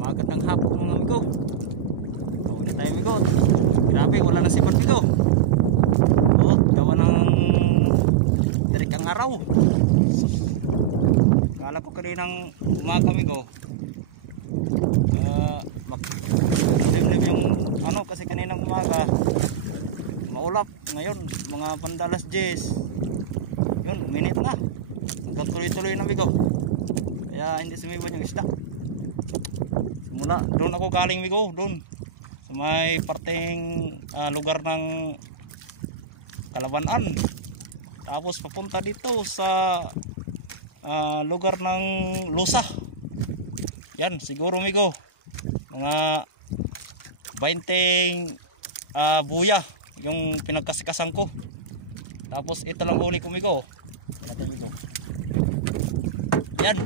Magandang hapon mga amigo. Uwi na tayo amigo. Grabe, wala na sipag amigo. Oh, gawa ng tirik ang araw. Kala ko kaninang umaga amigo. Limlim yung ano kasi kaninang umaga. Maulap. Ngayon, mga pandalas 10. Yun, minute na. Hanggang tuloy-tuloy na amigo. Kaya hindi sumiban yung isda. Simula, doon ako galing amigo. Doon. Sa may parteng lugar ng Kalabanan. Tapos papunta dito sa lugar ng Lusa. Yan, siguro amigo. Mga 20 buya yung pinagkasikasan ko. Tapos ito lang huli ko amigo. Yan.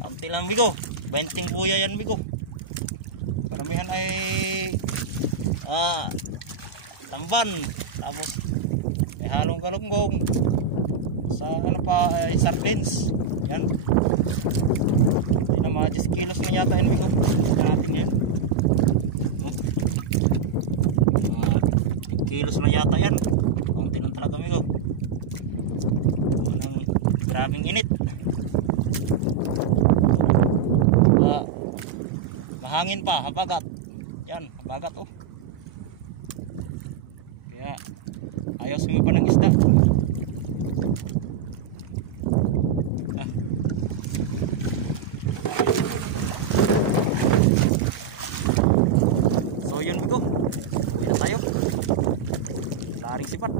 Kaunti lang amigo. 20 buya yan amigo. Karamihan ay tamban. Tapos may halong kalunggong. Sa ano pa ay sardines. Yan. Hindi na mga 10 kilos na yata yan amigo. Ito natin yan. 10 kilos na yata yan. Kaunti lang talaga amigo. Anong grabing init. Mahangin pa, habagat. Yan, habagat oh. Kaya ayaw sumipa ng isda. So yun amigo. Uwi na tayo. Laring sipat.